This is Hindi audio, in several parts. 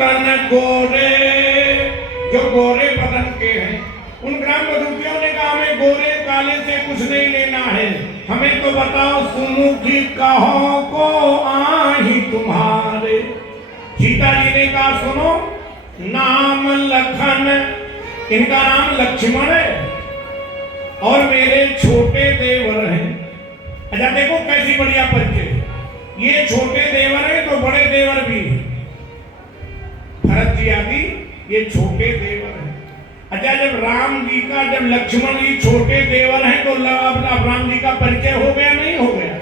तन गोरे, जो गोरे बदन के हैं, उन ग्राम बधूटियों ने कहा हमें गोरे काले से कुछ नहीं लेना है, हमें तो बताओ सुमुखी कहो को आही तुम्हारे। सीता जी ने कहा सुनो, नाम लखन, इनका नाम लक्ष्मण है और मेरे छोटे देवर हैं। अच्छा देखो कैसी बढ़िया परिचय, ये छोटे देवर हैं तो बड़े देवर भी हैं, भरत जी आदि ये छोटे देवर हैं। अच्छा जब राम जी का, जब लक्ष्मण जी छोटे देवर हैं तो अब राम जी का परिचय हो गया नहीं हो गया,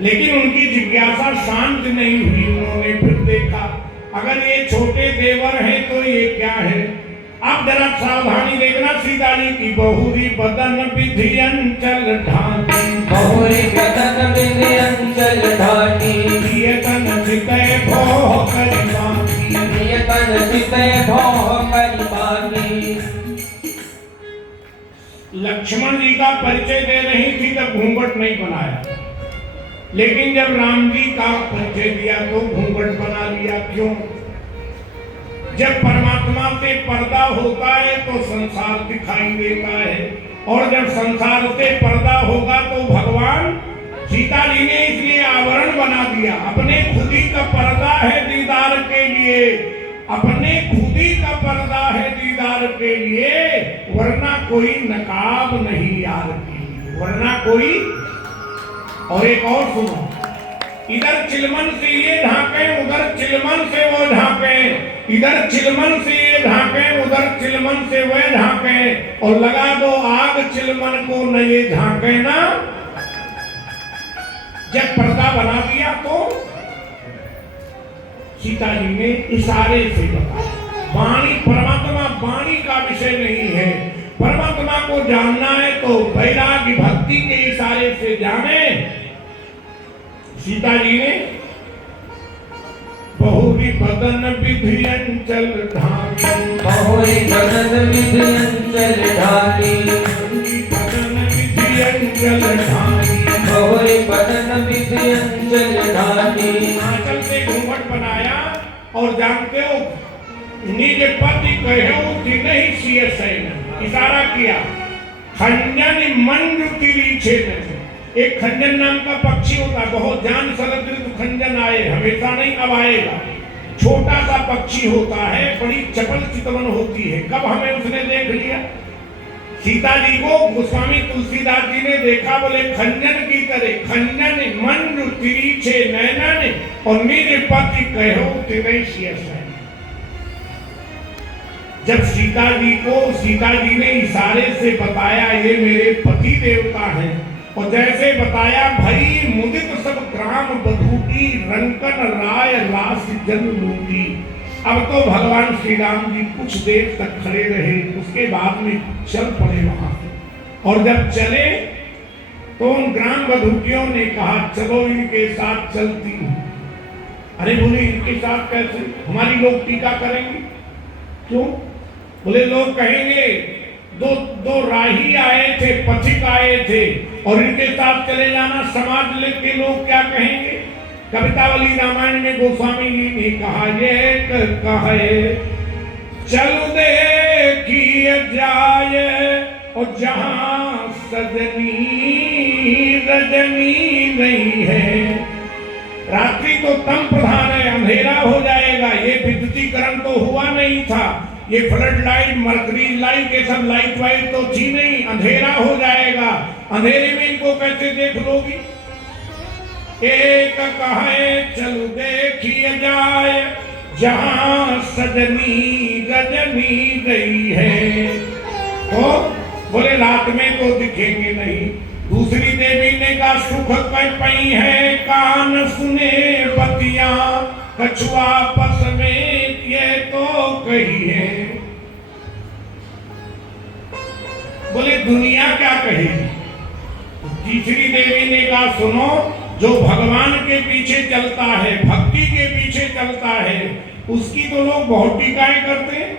लेकिन उनकी जिज्ञासा शांत नहीं हुई। उन्होंने फिर देखा अगर ये छोटे देवर हैं तो ये क्या है। अब जरा सावधानी देखना, सीता जी की बहुरी बदन विधि अंचल ढांकी, बहुरी बदन विधि अंचल ढांकी, नियतन चितय भोह करिबाकी, नियतन चितय भोह करिबाकी। लक्ष्मण जी का परिचय दे रही थी तब घूंघट नहीं बनाया, लेकिन जब राम जी का परिचय दिया तो घूंघट बना लिया। क्यों? जब परमात्मा से पर्दा होता है तो संसार दिखाई देता है, और जब संसार से पर्दा होगा तो भगवान सीता जी ने इसलिए आवरण बना दिया। अपने खुद ही का पर्दा है दीदार के लिए, अपने खुद ही का पर्दा है दीदार के लिए, वरना कोई नकाब नहीं यार की, वरना कोई। और एक और सुनो, इधर चिलमन से ये ढांके, उधर चिलमन से वो ढांके, इधर चिलमन से ये ढांके, उधर चिलमन से वह ढांके, और लगा दो आग चिलमन को न ये ढांके ना। जब पर्दा बना दिया तो सीता जी ने इशारे से बताया। वाणी, परमात्मा वाणी का विषय नहीं है, परमात्मा को जानना है तो वैराग्य भक्ति के इशारे से जाने। सीता जी ने बहुरी बदन विधि अंचल ढांकी, बहुरी बदन विधि अंचल ढांकी, बदन विधि अंचल ढांकी, बहुरी बदन विधि अंचल ढांकी। आंचल से घूंघट बनाया, और जानते हो निज पति कहो कि नहीं सिय सैन, इशारा किया। खंजन मंजु तिरीछे में, एक खंजन नाम का पक्षी होता, बहुत जान सलग्रित खंजन आए, हमेशा नहीं अब आएगा। छोटा सा पक्षी होता है, बड़ी चपल चितवन होती है, कब हमें उसने देख लिया। सीता जी को गोस्वामी तुलसीदास जी ने देखा, बोले खंजन की तरह, खंजन मंजु तिरीछे नैनन, और निज पति कहो तिनहि सिय सैन। जब सीता जी ने इशारे से बताया ये मेरे पति देवता हैं, और जैसे बताया भई मुदित सब ग्राम बधूटी, रंकन राय रास जन लूटी। अब तो भगवान श्री राम जी कुछ देर तक खड़े रहे, उसके बाद में चल पड़े वहां से। और जब चले तो उन ग्राम बधूटियों ने कहा चलो इनके साथ चलती हूं। अरे बोले इनके साथ कैसे, हमारी लोग टीका करेंगे। क्यों? बोले लोग कहेंगे दो राही आए थे, पथिक आए थे, और इनके साथ चले जाना, समाज के लोग क्या कहेंगे। कवितावली रामायण में गोस्वामी जी ने कहा ये कहे चल देखिए जाए, और जहां सजनी रजनी नहीं है। रात्रि तो तम प्रधान है, अंधेरा हो जाएगा। ये विद्युतीकरण तो हुआ नहीं था, ये फ्लड लाइट, मर्करी लाइट, ये सब लाइट वाइट तो थी नहीं, अंधेरा हो जाएगा। अंधेरे में इनको कैसे देख लोगी। एक कहे चल देखिए जाए, जहां सजनी रजनी गई है। तो बोले रात में तो दिखेंगे नहीं। दूसरी देवी ने कहा सुख पई है, कान सुने बतियां, कछुआ पस में ये तो कही है। बोले दुनिया क्या कहेगी। तीसरी देवी ने कहा सुनो, जो भगवान के पीछे चलता है, भक्ति के पीछे चलता है, उसकी तो लोग बहुत टीकाएं करते हैं।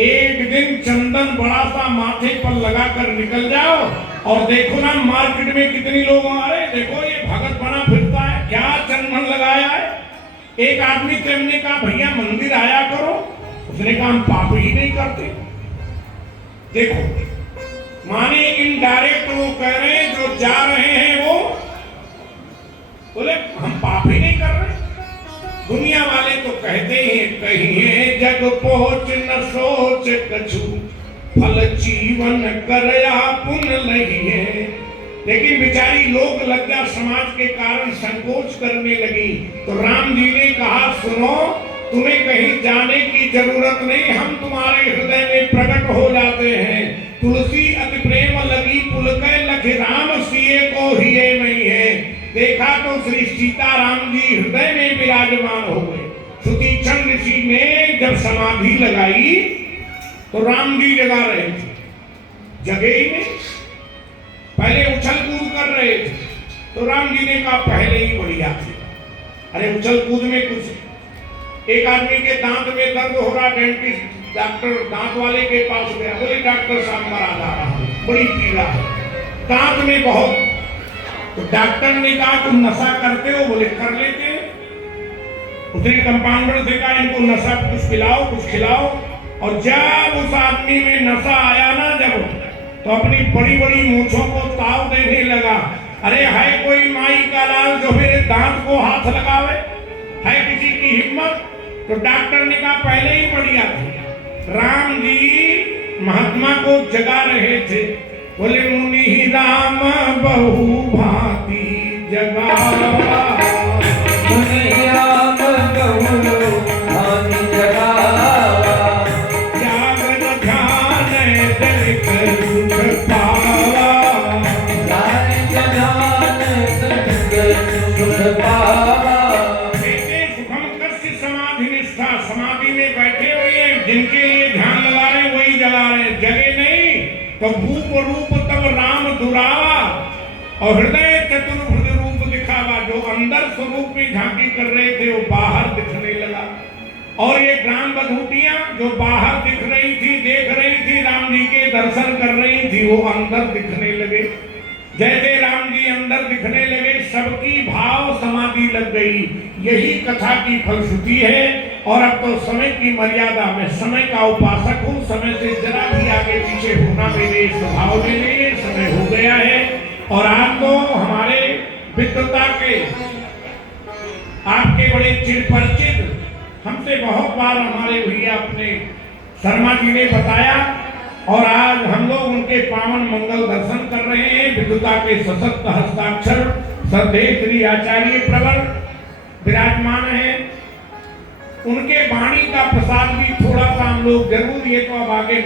एक दिन चंदन बड़ा सा माथे पर लगाकर निकल जाओ और देखो ना मार्केट में कितनी लोग आ रहे, देखो ये भगत बना फिरता है, क्या चंदन लगाया है। एक आदमी से हमने कहा भैया मंदिर उसने कहा हम पाप ही नहीं करते। देखो, माने इनडायरेक्ट वो कह रहे हैं, जो जा रहे हैं वो बोले हम पाप ही नहीं कर रहे। दुनिया वाले तो कहते हैं कहिए जग पहुंच न सोच कछु, फल जीवन करया पुन लहिए। लेकिन बेचारी लोक लज्जा समाज के कारण संकोच करने लगी। तो राम जी ने कहा सुनो, तुम्हें कहीं जाने की जरूरत नहीं, हम तुम्हारे हृदय में प्रकट हो जाते हैं। तुलसी अति प्रेम लगी पुलकै लख राम सिए को हिये नहीं है। देखा तो श्री सीताराम जी हृदय में विराजमान हो गए। सुतीक्षण ऋषि ने जब समाधि लगाई तो राम जी जगा रहे थे, जगे ही नहीं, पहले उछल कूद कर रहे थे। तो राम जी ने कहा पहले ही बढ़िया थे। अरे उछल कूद में कुछ, एक आदमी के दांत में दर्द हो रहा, डेंटिस्ट डॉक्टर दांत वाले के पास गया, बोले डॉक्टर साहब मरा जा रहा हूं, बड़ी पीड़ा है दांत में बहुत। तो डॉक्टर ने कहा तुम नशा करते हो? बोले कर लेते हैं। उसने कंपाउंडर से कहा इनको नशा कुछ पिलाओ कुछ खिलाओ। और जब उस आदमी में नशा आया ना जब, तो अपनी बड़ी बड़ी मूंछों को ताव देने लगा। अरे है कोई माई का लाल जो मेरे दांत को हाथ लगावे? है किसी की हिम्मत? तो डॉक्टर ने कहा पहले ही बढ़िया थे। राम जी महात्मा को जगा रहे थे, बोले मुनि राम बहु भांति जगावा, मुनि राम बहु भांति जगावा, जागरण ध्यान दलित सुख पावा, जागरण ध्यान दलित सुख पावा। बेटे सुखम कस्य समाधि निष्ठा, समाधि में बैठे हुए हैं, जिनके लिए ध्यान लगा रहे वही जगा रहे, जगे नहीं। तो भूप रूप तब राम दुरावा, और हृदय चतुर्भुज रूप दिखावा। जो अंदर स्वरूप में झांकी कर रहे थे वो बाहर दिखने लगा। और ये ग्राम बधूटियां जो बाहर दिख रही थी, देख रही थी, राम जी के दर्शन कर रही थी, वो अंदर दिखने लगे। जैसे राम जी अंदर दिखने लगे, सबकी भाव समाधि लग गई। यही कथा की फलश्रुति है। और अब तो समय की मर्यादा में, समय का उपासक हूँ, समय से जरा भी आगे पीछे होना मेरे स्वभाव में नहीं है, समय हो गया है। और आज तो हमारे विद्वता के आपके बड़े चिरपरिचित, हमसे बहुत बार हमारे भैया अपने शर्मा जी ने बताया, और आज हम लोग उनके पावन मंगल दर्शन कर रहे हैं। विद्वता के सशक्त हस्ताक्षर श्रद्धेय श्री आचार्य प्रवर विराजमान है। उनके वाणी का प्रसाद भी थोड़ा सा हम लोग जरूर, ये तो अब आगे